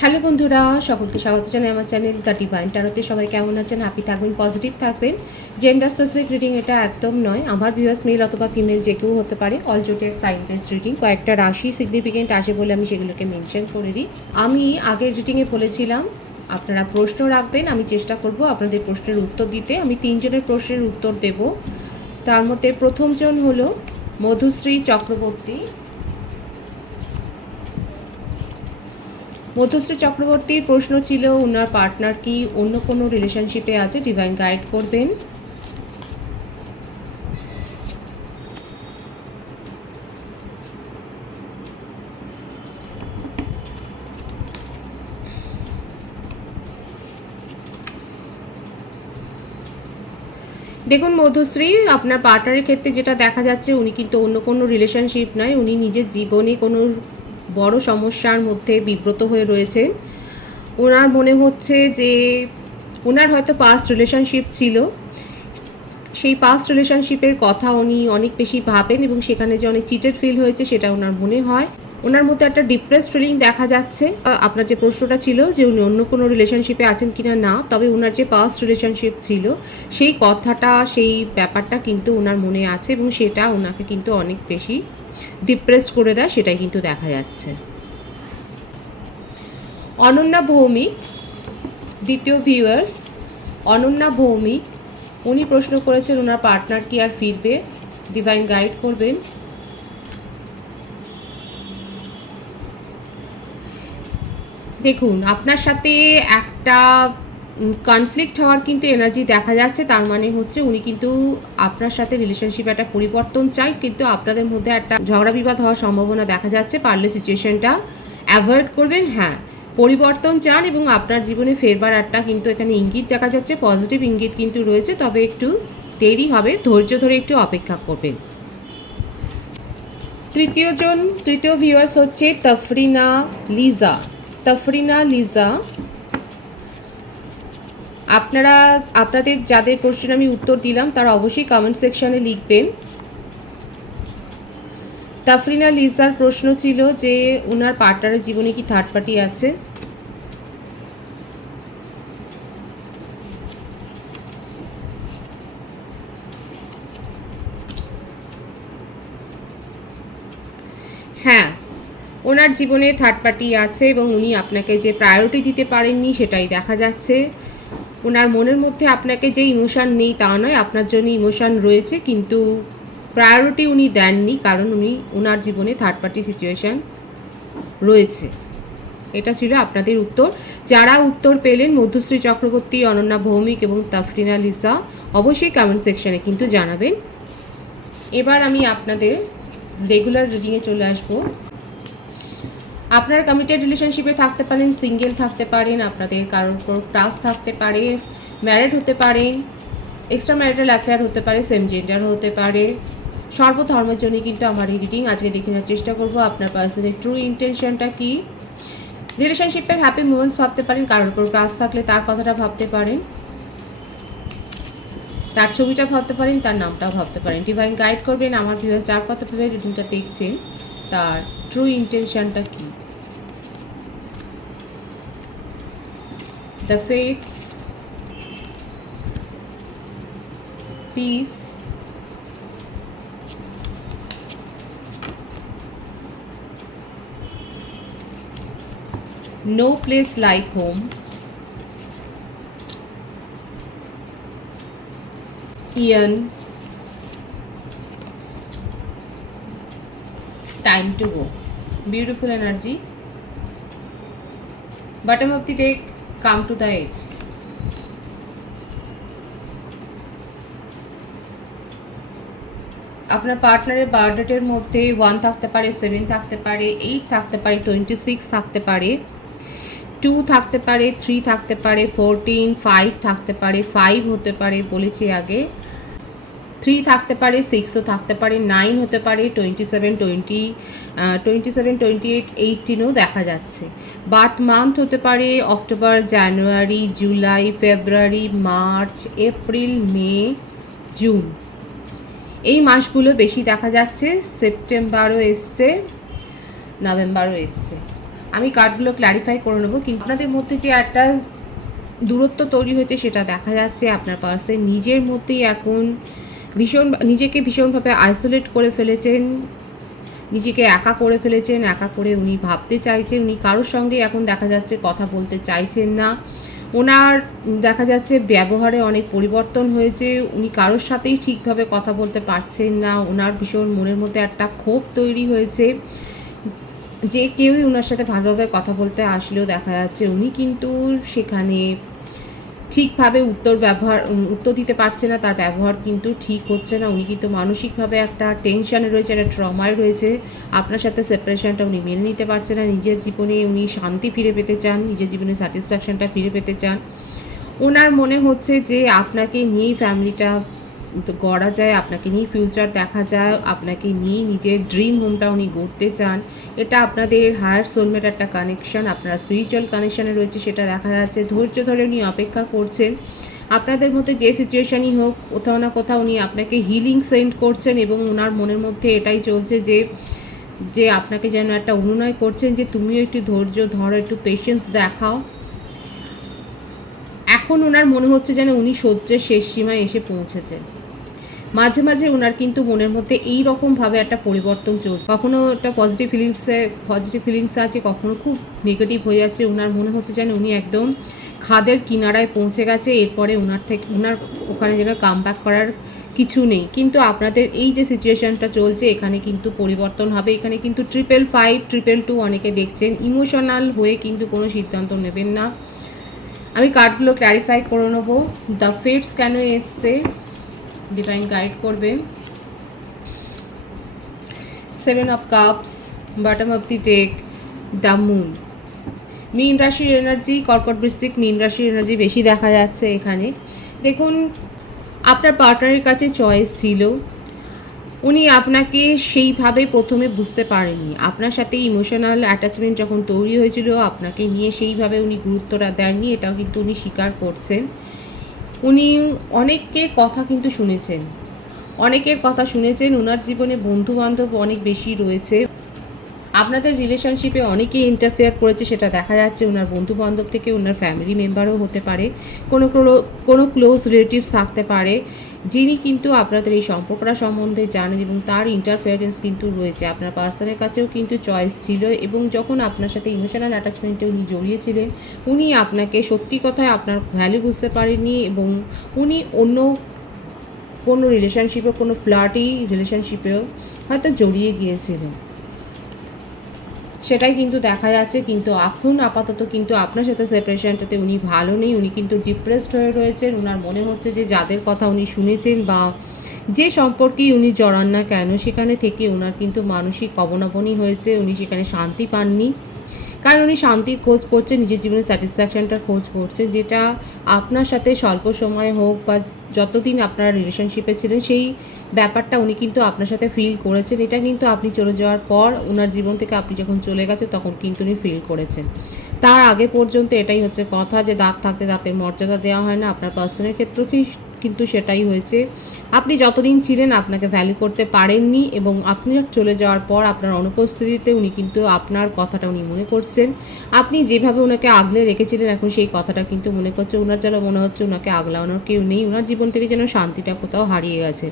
Hello বন্ধুরা, সকলকে স্বাগত জানাই আমার চ্যানেল দ্য ডিভাইন ট্যারোতে। সবাই কেমন আছেন? হ্যাপি থাকবেন, পজিটিভ থাকবেন। জেন্ডার স্পেসিফিক রিডিং এটা একদম নয়। আমার ভিউয়ার্স মেল অথবা ফিমেল যে কেউ হতে পারে। অল জোটেক সাইন বেসড রিডিং, কয়েকটা রাশি সিগনিফিকেন্ট আসে বলে আমি সেগুলোকে মেনশন করে দিই। আমি আগের রিডিংয়ে বলেছিলাম আপনারা প্রশ্ন রাখবেন, আমি চেষ্টা করব আপনাদের প্রশ্নের উত্তর দিতে। আমি 3 জনের প্রশ্নের উত্তর দেব। তার মধ্যে প্রথমজন হলো মধুশ্রী চক্রবর্তী। মধুশ্রী চক্রবর্তীর প্রশ্ন ছিল ওনার পার্টনার কি অন্য কোনো রিলেশনশিপে আছে, ডিভাইন গাইড করবেন। দেখুন মধুশ্রী, আপনার পার্টনারের ক্ষেত্রে যেটা দেখা যাচ্ছে উনি কিন্তু অন্য কোনো রিলেশনশিপ নয়, উনি নিজের জীবনে কোনো বড় সমস্যার মধ্যে বিব্রত হয়ে রয়েছেন। ওনার মনে হচ্ছে যে ওনার হয়তো পাস্ট রিলেশনশিপ ছিল, সেই পাস্ট রিলেশনশিপের কথা উনি অনেক বেশি ভাবেন এবং সেখানে যে অনেক চিটেড ফিল হয়েছে সেটা ওনার মনে হয়। ওনার মধ্যে একটা ডিপ্রেস ফিলিং দেখা যাচ্ছে। আপনার যে প্রশ্নটা ছিল যে উনি অন্য কোনো রিলেশনশিপে আছেন কিনা, না, তবে ওনার যে পাস্ট রিলেশনশিপ ছিল সেই কথাটা, সেই ব্যাপারটা কিন্তু ওনার মনে আছে এবং সেটা ওনাকে কিন্তু অনেক বেশি ডিপ্রেসড করে দেয়, সেটাই কিন্তু দেখা যাচ্ছে। অনন্যা ভৌমিক, দ্বিতীয় ভিউয়ার্স অনন্যা ভৌমিক, উনি প্রশ্ন করেছেন ওনার পার্টনার কি আর ফিরবে, ডিভাইন গাইড করবেন। দেখুন আপনার সাথে একটা কনফ্লিক্ট হওয়ার কিন্তু এনার্জি দেখা যাচ্ছে, তার মানে হচ্ছে উনি কিন্তু আপনার সাথে রিলেশনশিপে একটা পরিবর্তন চাই, কিন্তু আপনাদের মধ্যে একটা ঝগড়া বিবাদ হওয়ার সম্ভাবনা দেখা যাচ্ছে। পারলে সিচুয়েশনটা অ্যাভয়েড করবেন। হ্যাঁ, পরিবর্তন চান এবং আপনার জীবনে ফেরবার একটা কিন্তু এখানে ইঙ্গিত দেখা যাচ্ছে, পজিটিভ ইঙ্গিত কিন্তু রয়েছে, তবে একটু দেরি হবে, ধৈর্য ধরে একটু অপেক্ষা করবেন। তৃতীয় ভিউয়ার্স হচ্ছে তফরিনা লিজা। তফরিনা লিজা, আপনাদের যাদের প্রশ্ন আমি উত্তর দিলাম তারা অবশ্যই কমেন্ট সেকশনে লিখবেন। তফরিনা লিজার প্রশ্ন ছিল যে ওনার পার্টনারের জীবনে কি থার্ড পার্টি আছে। হ্যাঁ, ওনার জীবনে থার্ড পার্টি আছে এবং উনি আপনাকে যে প্রায়োরিটি দিতে পারেননি সেটাই দেখা যাচ্ছে। ওনার মনের মধ্যে আপনাকে যে ইমোশান নেই তা নয়, আপনার জন্য ইমোশান রয়েছে, কিন্তু প্রায়োরিটি উনি দেননি, কারণ ওনার জীবনে থার্ড পার্টি সিচুয়েশান রয়েছে। এটা ছিল আপনাদের উত্তর। যারা উত্তর পেলেন মধুশ্রী চক্রবর্তী, অনন্যা ভৌমিক এবং তাফরিনা লিসা, অবশ্যই কমেন্ট সেকশনে কিন্তু জানাবেন। এবার আমি আপনাদের রেগুলার রিডিংয়ে চলে আসব। আপনারা কমিটেড রিলেশনশিপে থাকতে পারেন, সিঙ্গেল থাকতে পারেন, আপনাদের কারোর উপর ক্রাশ থাকতে পারে, ম্যারিড হতে পারেন, এক্সট্রা ম্যারিটাল অ্যাফেয়ার হতে পারে, সেম জেন্ডার হতে পারে। সর্বধর্মের জন্য কিন্তু আমার এই রিডিং। আজকে দেখে নেওয়ার চেষ্টা করব আপনার পার্সনের ট্রু ইন্টেনশনটা কী। রিলেশনশিপের হ্যাপি মোমেন্টস ভাবতে পারেন, কারোর উপর ক্রাশ থাকলে তার কথাটা ভাবতে পারেন, তার ছবিটা ভাবতে পারেন, তার নামটাও ভাবতে পারেন। ডিভাইন গাইড করবেন আমার ভিউয়ার্স যার কথা ভেবে রিডিংটা দেখছেন তার ট্রু ইন্টেনশনটা কী। The fates, peace, no place like home, Ian, time to go. Beautiful energy. Bottom of the deck, come to the edge. আপনার পার্টনারের বার্থডেটের মধ্যে 1 থাকতে পারে, 7 থাকতে পারে, 8 থাকতে পারে, 26 থাকতে পারে, 2 থাকতে পারে, 3 থাকতে পারে, 14, 5 থাকতে পারে, 5 হতে পারে বলেছি আগে, 3 থাকতে পারে, 6ও থাকতে পারে, 9 হতে পারে, 27, 28, 18ও দেখা যাচ্ছে। বার্থ মান্থ হতে পারে অক্টোবর, জানুয়ারি, জুলাই, ফেব্রুয়ারি, মার্চ, এপ্রিল, মে, জুন। এই মাসগুলো বেশি দেখা যাচ্ছে। সেপ্টেম্বরও এসছে, নভেম্বরও এসছে। আমি কার্ডগুলো ক্ল্যারিফাই করে নেবো, কিন্তু আপনাদের মধ্যে যে একটা দূরত্ব তৈরি হয়েছে সেটা দেখা যাচ্ছে। আপনার পার্সন নিজের মধ্যেই এখন নিজেকে ভীষণভাবে আইসোলেট করে ফেলেছেন, নিজেকে একা করে ফেলেছেন। একা করে উনি ভাবতে চাইছেন, উনি কারোর সঙ্গে এখন দেখা যাচ্ছে কথা বলতে চাইছেন না। ওনার দেখা যাচ্ছে ব্যবহারে অনেক পরিবর্তন হয়েছে, উনি কারোর সাথেই ঠিকভাবে কথা বলতে পারছেন না। ওনার ভীষণ মনের মধ্যে একটা ক্ষোভ তৈরি হয়েছে, যে কেউই ওনার সাথে ভালোভাবে কথা বলতে আসলেও দেখা যাচ্ছে উনি কিন্তু সেখানে ঠিকভাবে উত্তর দিতে পারছে না, তার ব্যবহার কিন্তু ঠিক হচ্ছে না। উনি কিন্তু মানসিকভাবে একটা টেনশানে রয়েছে, একটা ট্রমায় রয়েছে। আপনার সাথে সেপারেশনটা উনি মেনে নিতে পারছে না। নিজের জীবনে উনি শান্তি ফিরে পেতে চান, নিজের জীবনে স্যাটিসফ্যাকশনটা ফিরে পেতে চান। ওনার মনে হচ্ছে যে আপনাকে নিয়েই ফ্যামিলিটা গড়া যায়, আপনাকে নিয়ে ফিউচার দেখা যায়, আপনাকে নিয়ে নিজের ড্রিম হোমটা উনি গড়তে চান। এটা আপনাদের হায়ার সোলমেট একটা কানেকশন, আপনারা স্পিরিচুয়াল কানেকশানে রয়েছে সেটা দেখা যাচ্ছে। ধৈর্য ধরে উনি অপেক্ষা করছেন। আপনাদের মধ্যে যে সিচুয়েশানই হোক, কোথাও না কোথাও উনি আপনাকে হিলিং সেন্ড করছেন, এবং ওনার মনের মধ্যে এটাই চলছে যে আপনাকে যেন একটা অনুনয় করছেন যে তুমিও একটু ধৈর্য ধরো, একটু পেশেন্স দেখাও। এখন ওনার মনে হচ্ছে যেন উনি সহ্যের শেষ সীমায় এসে পৌঁছেছেন। মাঝে মাঝে ওনার কিন্তু মনের মধ্যে এই রকমভাবে একটা পরিবর্তন চলছে, কখনো একটা পজিটিভ ফিলিংস আছে, কখনো খুব নেগেটিভ হয়ে যাচ্ছে। ওনার মনে হচ্ছে যেন উনি একদম খাদের কিনারায় পৌঁছে গেছে, এরপরে ওনার ওখানে যেন কাম ব্যাক করার কিছু নেই। কিন্তু আপনাদের এই যে সিচুয়েশানটা চলছে, এখানে কিন্তু পরিবর্তন হবে। এখানে কিন্তু 555, 222 অনেকে দেখছেন। ইমোশনাল হয়ে কিন্তু কোনো সিদ্ধান্ত নেবেন না। আমি কার্ডগুলো ক্ল্যারিফাই করে নেবো। দ্য ফেটস কেন এসছে, ডিভাইন গাইড করবেন। 7 of cups, bottom of the deck, the moon. মীন রাশির এনার্জি, কর্কট বৃশ্চিক মীন রাশির এনার্জি বেশি দেখা যাচ্ছে এখানে। দেখুন, আপনার পার্টনারের কাছে চয়েস ছিল, উনি আপনাকে সেইভাবে প্রথমে বুঝতে পারেননি। আপনার সাথে ইমোশনাল অ্যাটাচমেন্ট যখন তৈরি হয়েছিল, আপনাকে নিয়ে সেইভাবে উনি গুরুত্বটা দেননি, এটাও কিন্তু উনি স্বীকার করছেন। উনি অনেকের কথা কিন্তু শুনেছেন, ওনার জীবনে বন্ধুবান্ধব অনেক বেশি রয়েছে। আপনাদের রিলেশনশিপে অনেকেই ইন্টারফেয়ার করেছে সেটা দেখা যাচ্ছে। ওনার বন্ধুবান্ধব থেকে ওনার ফ্যামিলি মেম্বারও হতে পারে, কোনো ক্লোজ রিলেটিভস থাকতে পারে, যিনি কিন্তু আপনাদের এই সম্পর্কটা সম্বন্ধে জানেন, এবং তার ইন্টারফেয়ারেন্স কিন্তু রয়েছে। আপনার পার্সনের কাছেও কিন্তু চয়েস ছিল, এবং যখন আপনার সাথে ইমোশনাল অ্যাটাচমেন্টে উনি জড়িয়েছিলেন, উনি আপনাকে সত্যি কথায় আপনার ভ্যালু বুঝতে পারেননি, এবং উনি অন্য কোনো রিলেশনশিপে, কোনো ফ্লার্টি রিলেশনশিপেও হয়তো জড়িয়ে গিয়েছিলেন, সেটাই কিন্তু দেখা যাচ্ছে। কিন্তু এখন আপাতত কিন্তু আপনার সাথে সেপারেশনটাতে উনি ভালো নেই, উনি কিন্তু ডিপ্রেসড হয়ে রয়েছেন। ওনার মনে হচ্ছে যে যাদের কথা উনি শুনেছেন বা যে সম্পর্কেই উনি জড়ান না কেন, সেখানে থেকে ওনার কিন্তু মানসিক অবনমনই হয়েছে, উনি সেখানে শান্তি পাননি। কারণ উনি শান্তির খোঁজ করছেন, নিজের জীবনে স্যাটিসফ্যাকশানটার খোঁজ করছেন, যেটা আপনার সাথে স্বল্প সময় হোক বা যতদিন আপনারা রিলেশনশিপে ছিলেন, সেই ব্যাপারটা উনি কিন্তু আপনার সাথে ফিল করেছেন। এটা কিন্তু আপনি চলে যাওয়ার পর, ওনার জীবন থেকে আপনি যখন চলে গেছে তখন কিন্তু উনি ফিল করেছেন। তার আগে পর্যন্ত এটাই হচ্ছে কথা, যে দাঁত থাকতে দাঁতের মর্যাদা দেওয়া হয় না। আপনার পার্সনের ক্ষেত্রেও কিন্তু সেটাই হয়েছে। আপনি যতদিন ছিলেন আপনাকে ভ্যালু করতে পারেননি, এবং আপনি চলে যাওয়ার পর আপনার অনুপস্থিতিতে উনি কিন্তু আপনার কথাটা উনি মনে করছেন। আপনি যেভাবে ওনাকে আগলে রেখেছিলেন, এখন সেই কথাটা কিন্তু মনে করছে। ওনার যেন মনে হচ্ছে ওনাকে আগলানোর কেউ নেই, ওনার জীবন থেকে যেন শান্তিটা কোথাও হারিয়ে গেছে।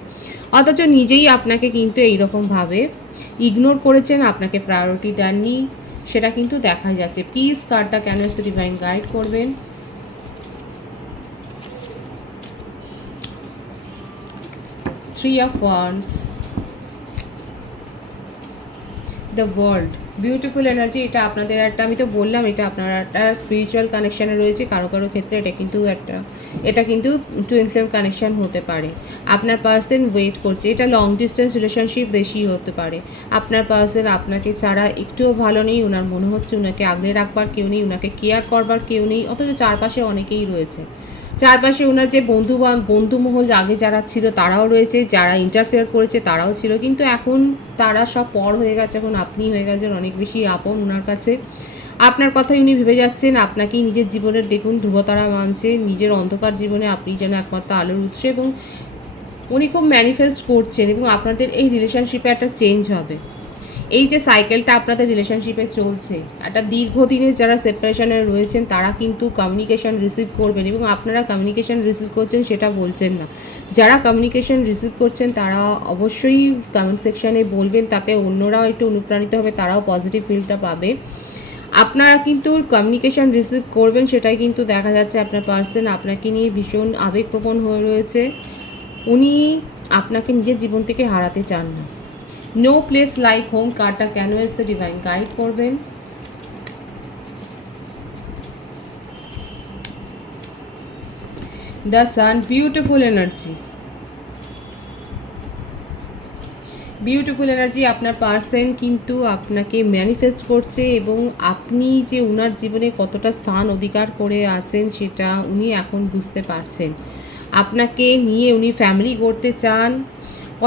অথচ নিজেই আপনাকে কিন্তু এইরকমভাবে ইগনোর করেছেন, আপনাকে প্রায়োরিটি দেননি, সেটা কিন্তু দেখা যাচ্ছে। পিস কার্ডটা কেন এসে ডিভাইন গাইড করবেন। 3 of Wands, the world, beautiful energy. এটা আপনাদের একটা, আমি তো বললাম এটা আপনারা একটা স্পিরিচুয়াল কানেকশানে রয়েছে। কারো ক্ষেত্রে এটা কিন্তু টুইন ফ্লেম কানেকশান হতে পারে। আপনার পার্সন ওয়েট করছে, এটা লং ডিস্টেন্স রিলেশনশিপ বেশি হতে পারে। আপনার পার্সন আপনাকে ছাড়া একটুও ভালো নেই, ওনার মনে হচ্ছে ওনাকে আগলে রাখবার কেউ নেই, ওনাকে কেয়ার করবার কেউ নেই, অথচ চারপাশে অনেকেই রয়েছে। চারপাশে ওনার যে বন্ধুমহল আগে যারা ছিল তারাও রয়েছে, যারা ইন্টারফেয়ার করেছে তারাও ছিল, কিন্তু এখন তারা সব পর হয়ে গেছে। এখন আপনি হয়ে গেছেন অনেক বেশি আপন ওনার কাছে। আপনার কথাই উনি ভেবে যাচ্ছেন, আপনাকেই নিজের জীবনের দেখুন ধ্রুবতারা মানছে, নিজের অন্ধকার জীবনে আপনি যেন একমাত্র আলোর উৎস, এবং উনি খুব ম্যানিফেস্ট করছেন, এবং আপনাদের এই রিলেশনশিপে একটা চেঞ্জ হবে। এই যে সাইকেলটা আপনাদের রিলেশনশিপে চলছে, একটা দীর্ঘদিনের যারা সেপারেশনে রয়েছেন তারা কিন্তু কমিউনিকেশন রিসিভ করবেন, এবং আপনারা কমিউনিকেশন রিসিভ করছেন সেটা বলছেন না। যারা কমিউনিকেশন রিসিভ করছেন তারা অবশ্যই কমেন্ট সেকশানে বলবেন, তাতে অন্যরাও একটু অনুপ্রাণিত হবে, তারাও পজিটিভ ফিলটা পাবে। আপনারা কিন্তু কমিউনিকেশন রিসিভ করবেন, সেটাই কিন্তু দেখা যাচ্ছে। আপনার পার্সন আপনাকে নিয়ে ভীষণ আবেগপ্রবণ হয়ে রয়েছে। উনি আপনাকে নিজের জীবন থেকে হারাতে চান না। নো প্লেস লাইক হোম কার্ডটা কেন এসে ডিভাইন গাইড করবেন। The sun, beautiful energy, beautiful energy. আপনার পার্সন কিন্তু আপনাকে ম্যানিফেস্ট করছে, এবং আপনি যে ওনার জীবনে কতটা স্থান অধিকার করে আছেন সেটা উনি এখন বুঝতে পারছেন। আপনাকে নিয়ে উনি ফ্যামিলি গড়তে চান।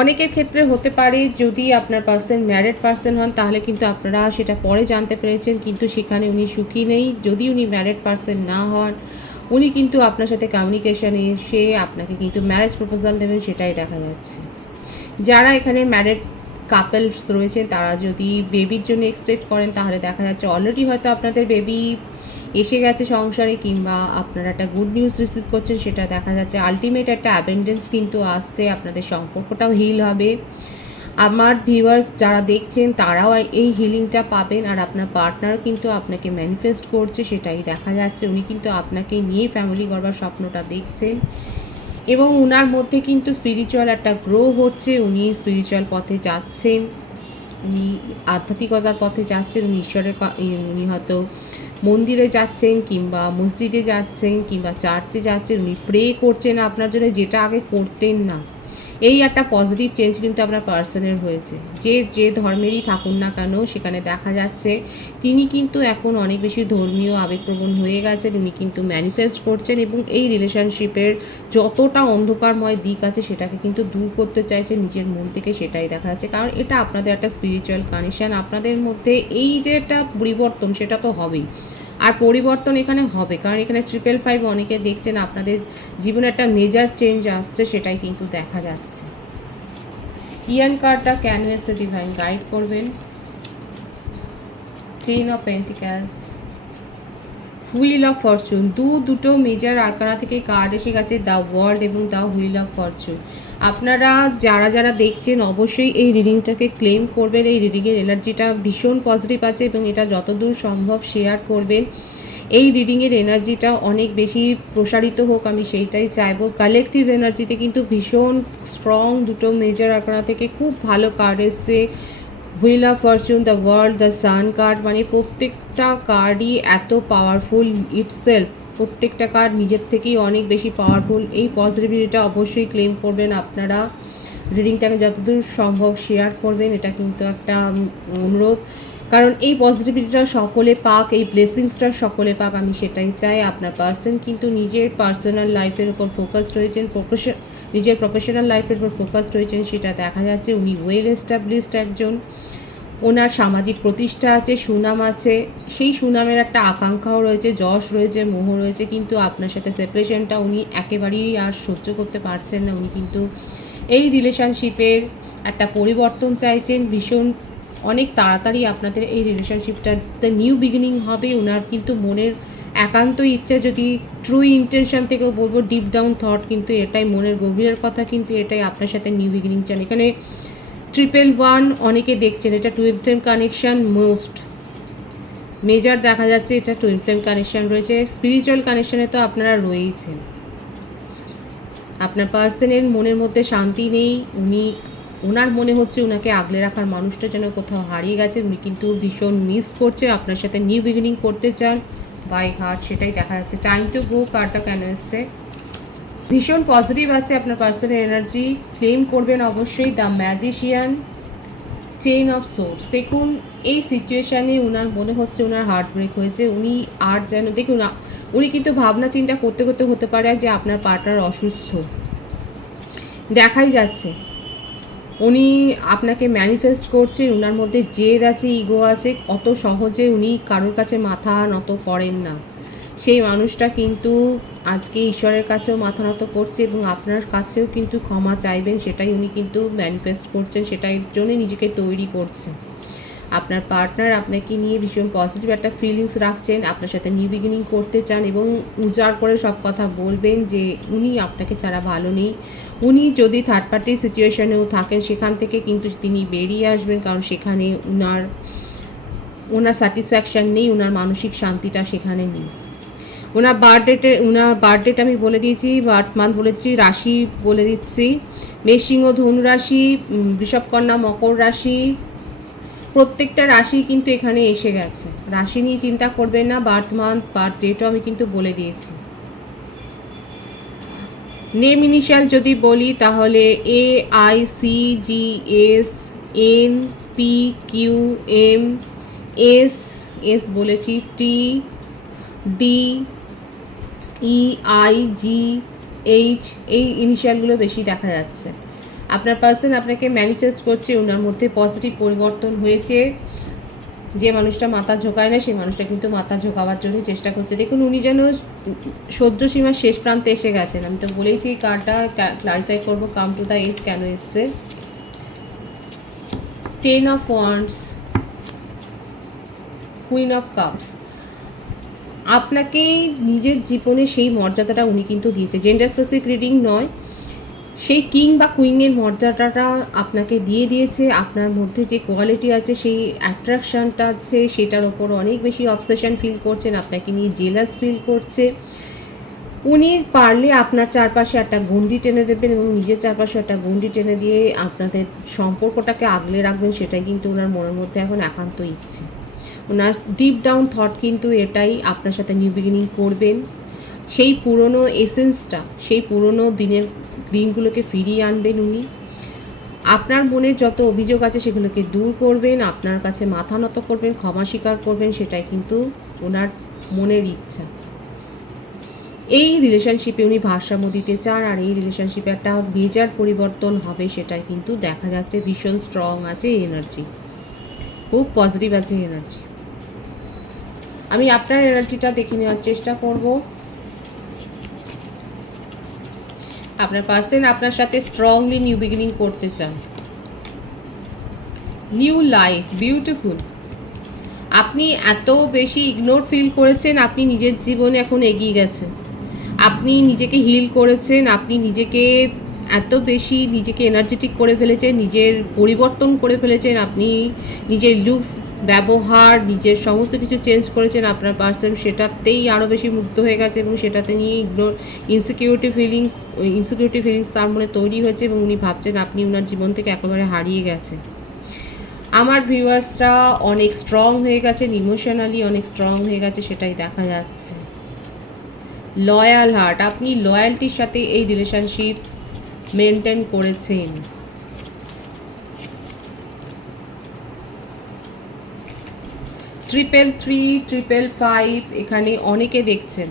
অনেকের ক্ষেত্রে হতে পারে যদি আপনার পার্সন ম্যারিড পার্সন হন তাহলে কিন্তু আপনারা সেটা পরে জানতে পেরেছেন, কিন্তু সেখানে উনি সুখী নেই। যদি উনি ম্যারিড পার্সন না হন, উনি কিন্তু আপনার সাথে কমিউনিকেশানে এসে আপনাকে কিন্তু ম্যারেজ প্রপোজাল দেবেন, সেটাই দেখা যাচ্ছে। যারা এখানে ম্যারিড কাপলস রয়েছেন তারা যদি বেবির জন্য এক্সপেক্ট করেন তাহলে দেখা যাচ্ছে অলরেডি হয়তো আপনাদের বেবি এসে গেছে সংসারে, কিংবা আপনারা একটা গুড নিউজ রিসিভ করছেন, সেটা দেখা যাচ্ছে। আলটিমেট একটা অ্যাবেন্ডেন্স কিন্তু আসছে, আপনাদের সম্পর্কটাও হিল হবে। আমার ভিউয়ার্স যারা দেখছেন তারাও এই হিলিংটা পাবেন, আর আপনার পার্টনার কিন্তু আপনাকে ম্যানিফেস্ট করছে, সেটাই দেখা যাচ্ছে। উনি কিন্তু আপনাকে নিয়ে ফ্যামিলি গড়বার স্বপ্নটা দেখছেন, এবং ওনার মধ্যে কিন্তু স্পিরিচুয়াল একটা গ্রো হচ্ছে। উনি স্পিরিচুয়াল পথে যাচ্ছেন, উনি আধ্যাত্মিকতার পথে যাচ্ছেন। উনি ঈশ্বরের উনি হয়তো মন্দিরে যাচ্ছেন, কিংবা মসজিদে যাচ্ছেন, কিংবা চার্চে যাচ্ছেন। উনি প্রে করছেন আপনার জন্য, যেটা আগে করতেন না। এই একটা পজিটিভ চেঞ্জ কিন্তু আপনার পার্সনের হয়েছে। যে ধর্মেরই থাকুন না কেন, সেখানে দেখা যাচ্ছে তিনি কিন্তু এখন অনেক বেশি ধর্মীয় আবেগপ্রবণ হয়ে গেছেন। উনি কিন্তু ম্যানিফেস্ট করছেন, এবং এই রিলেশনশিপের যতটা অন্ধকারময় দিক আছে সেটাকে কিন্তু দূর করতে চাইছেন নিজের মন থেকে, সেটাই দেখা যাচ্ছে। কারণ এটা আপনাদের একটা স্পিরিচুয়াল কানেকশান। আপনাদের মধ্যে এই যে একটা পরিবর্তন সেটা তো হবেই, আর পরিবর্তন এখানে হবে, কারণ এখানে 555 অনেকে দেখছেন আপনাদের জীবনে একটা মেজর চেঞ্জ আসছে, সেটাই কিন্তু দেখা যাচ্ছে। ইয়ান কার্ডটা কেন এসে ডিভাইন গাইড করবেন। 10 অফ পেন্টিক্যালস, হুইল অফ ফরচুন। দুটো মেজর আরকানা থেকে কার্ড এসে গেছে, দ্য ওয়ার্ল্ড এবং দ্য হুইল অফ ফরচুন। আপনারা যারা দেখছেন অবশ্যই এই রিডিংটাকে ক্লেম করবেন। এই রিডিংয়ের এনার্জিটা ভীষণ পজিটিভ আছে, এবং এটা যতদূর সম্ভব শেয়ার করবেন। এই রিডিংয়ের এনার্জিটা অনেক বেশি প্রসারিত হোক, আমি সেইটাই চাইবো। কালেকটিভ এনার্জিতে কিন্তু ভীষণ স্ট্রং দুটো মেজর আরকানা থেকে খুব ভালো কার্ড এসছে। Wheel of Fortune, the world, the sun card, মানে প্রত্যেকটা কার্ডই এত পাওয়ারফুল ইটসেলফ। প্রত্যেকটা কার্ড নিজের থেকেই অনেক বেশি পাওয়ারফুল। এই পজিটিভিটিটা অবশ্যই ক্লেম করবেন আপনারা। রিডিংটাকে যতদূর সম্ভব শেয়ার করবেন, এটা কিন্তু একটা অনুরোধ, কারণ এই পজিটিভিটিটা সকলে পাক, এই ব্লেসিংসটা সকলে পাক, আমি সেটাই চাই। আপনার পার্সন কিন্তু নিজের পার্সোনাল লাইফের উপর ফোকাসড রয়েছেন, নিজের প্রফেশনাল লাইফের উপর ফোকাসড রয়েছেন, সেটা দেখা যাচ্ছে। উনি ওয়েল এস্টাবলিশড একজন, ওনার সামাজিক প্রতিষ্ঠা আছে, সুনাম আছে, সেই সুনামের একটা আকাঙ্ক্ষাও রয়েছে, যশ রয়েছে, মোহ রয়েছে, কিন্তু আপনার সাথে সেপারেশনটা উনি একেবারেই আর সহ্য করতে পারছেন না। উনি কিন্তু এই রিলেশনশিপের একটা পরিবর্তন চাইছেন ভীষণ। অনেক তাড়াতাড়ি আপনাদের এই রিলেশনশিপটাতে নিউ বিগিনিং হবে। ওনার কিন্তু মনের একান্ত ইচ্ছা, যদি ট্রু ইন্টেনশন থেকেও বলবো, ডিপ ডাউন থট কিন্তু এটাই, মনের গভীরের কথা কিন্তু এটাই, আপনার সাথে নিউ বিগিনিং চান। এখানে 111 অনেকে দেখছেন, এটা twin flame connection most major দেখা যাচ্ছে। এটা টুইন ফ্লেম কানেকশান রয়েছে। স্পিরিচুয়াল কানেকশানে তো আপনারা রয়েইছেন। আপনার পার্সনের মনের মধ্যে শান্তি নেই। ওনার মনে হচ্ছে ওনাকে আগলে রাখার মানুষটা যেন কোথাও হারিয়ে গেছে। উনি কিন্তু ভীষণ মিস করছে, আপনার সাথে নিউ বিগিনিং করতে চান বাই হার্ট, সেটাই দেখা যাচ্ছে। টাইম টু গো কার্ডটা কেন এসছে, ভীষণ পজিটিভ আছে আপনার পার্সনের এনার্জি। ক্লেম করবেন অবশ্যই। The magician, chain of swords. দেখুন এই সিচুয়েশানে ওনার মনে হচ্ছে ওনার হার্ট ব্রেক হয়েছে। উনি আর যেন দেখুন, উনি কিন্তু ভাবনা চিন্তা করতে করতে হতে পারে যে আপনার পার্টনার অসুস্থ, দেখাই যাচ্ছে। উনি আপনাকে ম্যানিফেস্ট করছেন, ওনার মধ্যে জেদ আছে, ইগো আছে, অত সহজে উনি কারোর কাছে মাথা নত করেন না। সেই মানুষটা কিন্তু আজকে ঈশ্বরের কাছেও মাথা নত করছে, এবং আপনার কাছেও কিন্তু ক্ষমা চাইবেন, সেটাই উনি কিন্তু ম্যানিফেস্ট করছেন, সেটাই জন্য নিজেকে তৈরি করছেন। আপনার পার্টনার আপনাকে নিয়ে ভীষণ পজিটিভ একটা ফিলিংস রাখছেন, আপনার সাথে নিউ বিগিনিং করতে চান এবং উজাড় করে সব কথা বলবেন যে উনি আপনাকে ছাড়া ভালো নেই। উনি যদি থার্ড পার্টি সিচুয়েশনেও থাকেন সেখান থেকে কিন্তু তিনি বেরিয়ে আসবেন, কারণ সেখানে ওনার স্যাটিসফ্যাকশান নেই, ওনার মানসিক শান্তিটা সেখানে নেই। ওনার বার্থডেটা আমি বলে দিয়েছি, বার্থ মান্থ বলে দিচ্ছি, রাশি বলে দিচ্ছি, মেষ সিংহ ধনু রাশি, বৃষভ কন্যা মকর রাশি, প্রত্যেকটা রাশি কিন্তু এখানে এসে গেছে। রাশি নিয়ে চিন্তা করবেন না, বার্থ মান্থ বার্থ ডেটও আমি কিন্তু বলে দিয়েছি। নেম ইনিশিয়াল যদি বলি তাহলে AICGSNPQM এস বলেছি, TDEIGH এই ইনিশিয়ালগুলো বেশি দেখা যাচ্ছে। আপনার পার্সন আপনাকে ম্যানিফেস্ট করছে, ওনার মধ্যে পজিটিভ পরিবর্তন হয়েছে। যে মানুষটা মাথা ঝোঁকায় না সেই মানুষটা কিন্তু মাথা ঝোঁকাবার জন্য চেষ্টা করছে। দেখুন উনি যেন সহ্য সীমার শেষ প্রান্তে এসে গেছেন। আমি তো বলেইছি কার্ডটা ক্লারিফাই করবো কাম টু দ্য এজ কেন এসছে। 10 of wands, queen of cups. আপনাকে নিজের জীবনে সেই মর্যাদাটা উনি কিন্তু দিয়েছে, জেন্ডার স্পেসিফিক রিডিং নয়, সেই কিং বা কুইনের মর্যাদাটা আপনাকে দিয়ে দিয়েছে। আপনার মধ্যে যে কোয়ালিটি আছে, সেই অ্যাট্রাকশানটা আছে, সেটার ওপর অনেক বেশি অবসেশন ফিল করছেন, আপনাকে নিয়ে জেলাস ফিল করছে। উনি পারলে আপনার চারপাশে একটা গণ্ডি টেনে দেবেন এবং নিজের চারপাশে একটা গণ্ডি টেনে দিয়ে আপনাদের সম্পর্কটাকে আগলে রাখবেন, সেটাই কিন্তু ওনার মনের মধ্যে এখন একান্ত ইচ্ছে। ওনার ডিপ ডাউন থট কিন্তু এটাই, আপনার সাথে নিউ বিগিনিং করবেন। সেই পুরনো এসেন্সটা, সেই পুরনো দিনগুলোকে ফিরিয়ে আনবেন উনি। আপনার মনের যত অভিযোগ আছে সেগুলোকে দূর করবেন, আপনার কাছে মাথা নত করবেন, ক্ষমা স্বীকার করবেন, সেটাই কিন্তু ওনার মনের ইচ্ছা। এই রিলেশনশিপে উনি ভারসাম্য দিতে চান, আর এই রিলেশনশিপে একটা মেজর পরিবর্তন হবে, সেটাই কিন্তু দেখা যাচ্ছে। ভীষণ স্ট্রং আছে এনার্জি, খুব পজিটিভ আছে এনার্জি। আমি আপনার এনার্জিটা দেখে নেওয়ার চেষ্টা করব। আপনার পার্সন আপনার সাথে স্ট্রংলি নিউ বিগিনিং করতে চান, নিউ লাইফ, বিউটিফুল। আপনি এত বেশি ইগনোর ফিল করেছেন, আপনি নিজের জীবনে এখন এগিয়ে গেছেন, আপনি নিজেকে হিল করেছেন, আপনি নিজেকে এত বেশি নিজেকে এনার্জেটিক করে ফেলেছেন, নিজের পরিবর্তন করে ফেলেছেন, আপনি নিজের লুকস, ব্যবহার, নিজের সমস্ত কিছু চেঞ্জ করেছেন। আপনার পার্সন সেটাতেই আরও বেশি মুগ্ধ হয়ে গেছে এবং সেটাতে নিয়ে ইনসিকিউরিটি ফিলিংস তার মনে তৈরি হয়েছে এবং উনি ভাবছেন আপনি ওনার জীবন থেকে একেবারে হারিয়ে গেছেন। আমার ভিউয়ার্সরা অনেক স্ট্রং হয়ে গেছেন, ইমোশনালি অনেক স্ট্রং হয়ে গেছে, সেটাই দেখা যাচ্ছে। লয়াল হার্ট, আপনি লয়ালটির সাথে এই রিলেশনশিপ মেনটেন করেছেন। ট্রিপল 3, 555 এখানে অনেকে দেখছেন।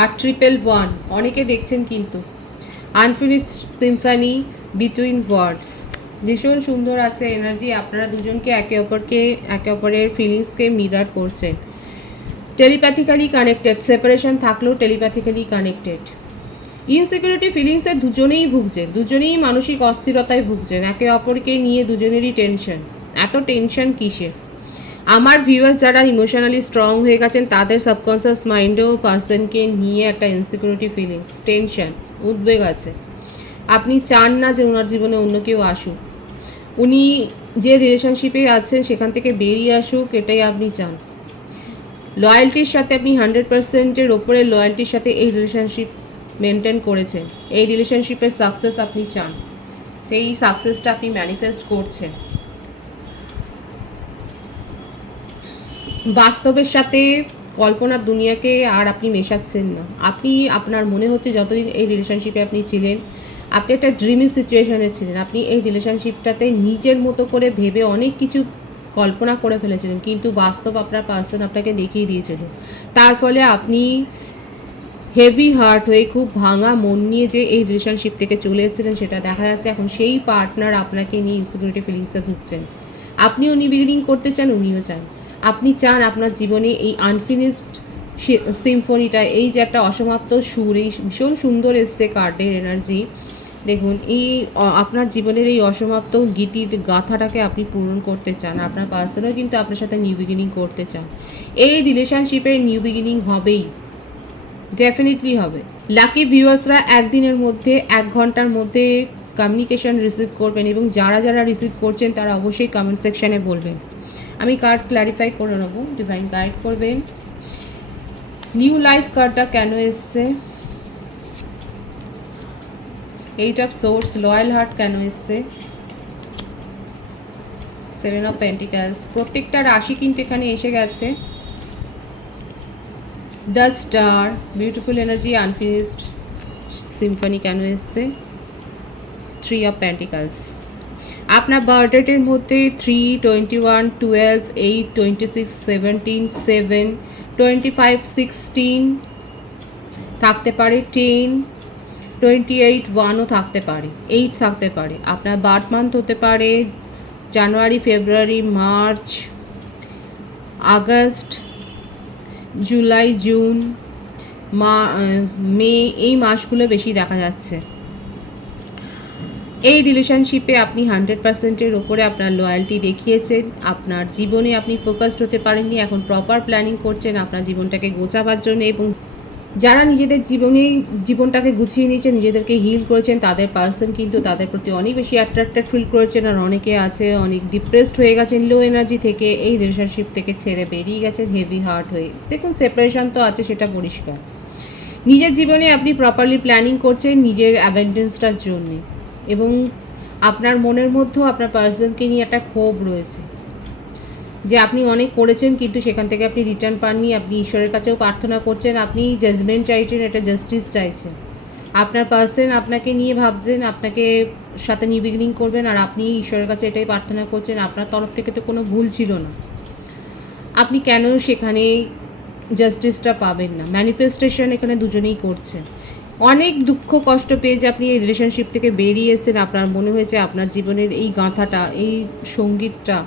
আর 111 অনেকে দেখছেন কিন্তু। আনফিনিশড সিম্ফনি বিটুইন ওয়ার্ডস, ভীষণ সুন্দর আছে এনার্জি। আপনারা দুজনকে একে অপরের ফিলিংসকে মিরার করছেন। টেলিপ্যাথিক্যালি কানেক্টেড, সেপারেশন থাকলেও টেলিপ্যাথিক্যালি কানেক্টেড। ইনসিকিউরিটি ফিলিংসে দুজনেই ভুগছেন, দুজনেই মানসিক অস্থিরতায় ভুগছেন, একে অপরকে নিয়ে দুজনেরই টেনশন। এত টেনশন কিসে? আমার ভিউয়ার্স যারা ইমোশনালি স্ট্রং হয়ে গেছেন তাদের সাবকনসিয়াস মাইন্ডেও পার্সনকে নিয়ে একটা ইনসিকিউরিটি ফিলিংস, টেনশন, উদ্বেগ আছে। আপনি চান না যে ওনার জীবনে অন্য কেউ আসুক, উনি যে রিলেশনশিপে আছেন সেখান থেকে বেরিয়ে আসুক, এটাই আপনি চান। লয়্যালটির সাথে আপনি 100%-এর ওপরে লয়্যালটির সাথে এই রিলেশনশিপ মেনটেন করেছেন। এই রিলেশনশিপের সাকসেস আপনি চান, সেই সাকসেসটা আপনি ম্যানিফেস্ট করছেন। বাস্তবের সাথে কল্পনার দুনিয়াকে আর আপনি মেশাচ্ছেন না। আপনি, আপনার মনে হচ্ছে যতদিন এই রিলেশনশিপে আপনি ছিলেন, আপনি একটা ড্রিমিং সিচুয়েশনে ছিলেন, আপনি এই রিলেশনশিপটাতে নিজের মতো করে ভেবে অনেক কিছু কল্পনা করে ফেলেছিলেন, কিন্তু বাস্তব আপনার পার্সন আপনাকে দেখিয়ে দিয়েছিল। তার ফলে আপনি হেভি হার্ট হয়ে, খুব ভাঙা মন নিয়ে যে এই রিলেশনশিপ থেকে চলে এসেছিলেন, সেটা দেখা যাচ্ছে এখন সেই পার্টনার আপনাকে নিয়ে ইনসিকিউরিটি ফিলিংসে ভুগছেন। আপনিও নিউ বিগিনিং করতে চান, উনিও চান। আপনি চান আপনার জীবনে এই আনফিনিশড সিম্ফনিটা, এই যে একটা অসমাপ্ত সুর, এই ভীষণ সুন্দর এসছে কার্ডের এনার্জি, দেখুন এই আপনার জীবনের এই অসমাপ্ত গীতির গাথাটাকে আপনি পূরণ করতে চান। আপনার পার্সনও কিন্তু আপনার সাথে নিউ বিগিনিং করতে চান। এই রিলেশনশিপের নিউ বিগিনিং হবেই, ডেফিনেটলি হবে। লাকি ভিউয়ার্সরা একদিনের মধ্যে 1 ঘন্টার মধ্যে কমিউনিকেশন রিসিভ করবেন এবং যারা যারা রিসিভ করছেন তারা অবশ্যই কমেন্ট সেকশানে বলবেন। আমি কার্ড ক্ল্যারিফাই করে নেবো, ডিভাইন গাইড করবেন। নিউ লাইফ কার্ডটা কেন এসছে, 8 অফ সোর্স, লয়াল হার্ট কেন এসছে, 7 অফ পেন্টিকালস, প্রত্যেকটা রাশি কিন্তু এখানে এসে গেছে। The star, beautiful energy, unfinished Symphony কেন এসছে, 3 অফ পেন্টিকালস। আপনার বার্থডেটের মধ্যে 3, 21, 12, 8, 26, 17, 7, 25, 16 থাকতে পারে, 10, 28, 1ও থাকতে পারে, 8 থাকতে পারে। আপনার বার্থ মান্থ হতে পারে জানুয়ারি, ফেব্রুয়ারি, মার্চ, আগস্ট, জুলাই, জুন, মে, এই মাসগুলো বেশি দেখা যাচ্ছে। এই রিলেশনশিপে আপনি 100%-এর ওপরে আপনার লয়্যালটি দেখিয়েছেন। আপনার জীবনে আপনি ফোকাসড হতে পারেননি, এখন প্রপার প্ল্যানিং করছেন আপনার জীবনটাকে গোছাবার জন্য। এবং যারা নিজেদের জীবনটাকে গুছিয়ে নিয়েছেন, নিজেদেরকে হিল করেছেন, তাদের পার্সন কিন্তু তাদের প্রতি অনেক বেশি অ্যাট্রাক্টেড ফিল করেছেন। আর অনেকে আছে অনেক ডিপ্রেসড হয়ে গেছেন, লো এনার্জি থেকে এই রিলেশনশিপ থেকে ছেড়ে বেরিয়ে গেছেন হেভি হার্ট হয়ে। দেখুন সেপারেশন তো আছে, সেটা পরিষ্কার। নিজের জীবনে আপনি প্রপারলি প্ল্যানিং করছেন নিজের অ্যাবেন্ডেন্সটার জন্যে। এবং আপনার মনের মধ্যেও আপনার পার্সনকে নিয়ে একটা ক্ষোভ রয়েছে যে আপনি অনেক করেছেন কিন্তু সেখান থেকে আপনি রিটার্ন পাননি। আপনি ঈশ্বরের কাছেও প্রার্থনা করছেন, আপনি জাজমেন্ট চাইছেন, একটা জাস্টিস চাইছেন। আপনার পার্সন আপনাকে নিয়ে ভাবছেন, আপনাকে সাথে নিউ বিগিনিং করবেন, আর আপনি ঈশ্বরের কাছে এটাই প্রার্থনা করছেন আপনার তরফ থেকে তো কোনো ভুল ছিল না, আপনি কেন সেখানে জাস্টিসটা পাবেন না। ম্যানিফেস্টেশন এখানে দুজনেই করছেন। অনেক দুঃখ কষ্ট পেয়ে যে আপনি এই রিলেশনশিপ থেকে বেরিয়ে এসেছেন, আপনার মনে হয়েছে আপনার জীবনের এই গাঁথাটা, এই সঙ্গীতটা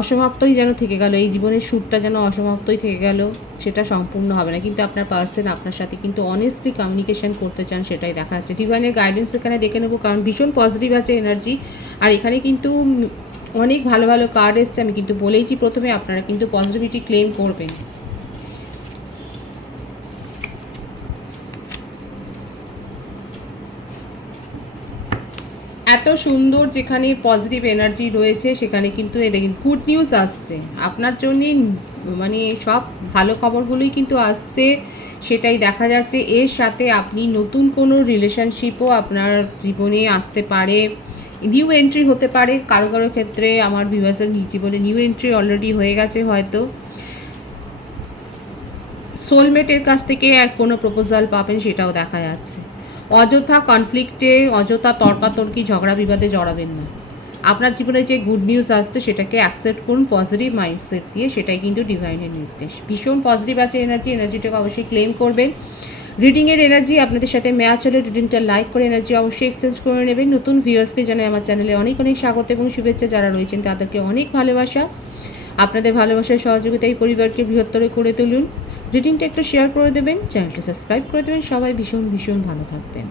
অসমাপ্তই যেন থেকে গেল, এই জীবনের সুরটা যেন অসমাপ্তই থেকে গেল, সেটা সম্পূর্ণ হবে না। কিন্তু আপনার পার্সন আপনার সাথে কিন্তু অনেস্টলি কমিউনিকেশন করতে চান, সেটাই দেখা যাচ্ছে। ডিভাইনের গাইডেন্স এখানে দেখে নেবো, কারণ ভীষণ পজিটিভ আছে এনার্জি। আর এখানে কিন্তু অনেক ভালো ভালো কার্ড এসছে, আমি কিন্তু বলেইছি প্রথমে, আপনারা কিন্তু পজিটিভিটি ক্লেম করবেন। এত সুন্দর যেখানে পজিটিভ এনার্জি রয়েছে সেখানে কিন্তু দেখুন গুড নিউজ আসছে আপনার জন্যে, মানে সব ভালো খবরগুলোই কিন্তু আসছে, সেটাই দেখা যাচ্ছে। এর সাথে আপনি নতুন কোনো রিলেশনশিপও আপনার জীবনে আসতে পারে, নিউ এন্ট্রি হতে পারে কারো কারো ক্ষেত্রে। আমার ভিউয়ার্সের জীবনে নিউ এন্ট্রি অলরেডি হয়ে গেছে, হয়তো সোলমেটের কাছ থেকে এক কোনো প্রপোজাল পাবেন, সেটাও দেখা যাচ্ছে। অযথা কনফ্লিক্টে, অযথা তর্কাতর্কি, ঝগড়া বিবাদে জড়াবেন না। আপনার জীবনে যে গুড নিউজ আসছে সেটাকে অ্যাকসেপ্ট করুন পজিটিভ মাইন্ডসেট দিয়ে, সেটাই কিন্তু ডিভাইনের নির্দেশ। ভীষণ পজিটিভ আছে এনার্জিটাকে অবশ্যই ক্লেম করবেন। রিডিংয়ের এনার্জি আপনাদের সাথে ম্যাচ হলে রিডিংটা লাইক করে এনার্জি অবশ্যই এক্সচেঞ্জ করে নেবেন। নতুন ভিউয়ার্সকে জানাই আমার চ্যানেলে অনেক অনেক স্বাগত এবং শুভেচ্ছা। যারা রয়েছেন তাদেরকে অনেক ভালোবাসা। আপনাদের ভালোবাসার সহযোগিতায় পরিবারকে বৃহত্তর করে তুলুন। রিডিংটা একটু শেয়ার করে দেবেন, চ্যানেলটা সাবস্ক্রাইব করে দেবেন। সবাই ভীষণ ভীষণ ভালো থাকবেন।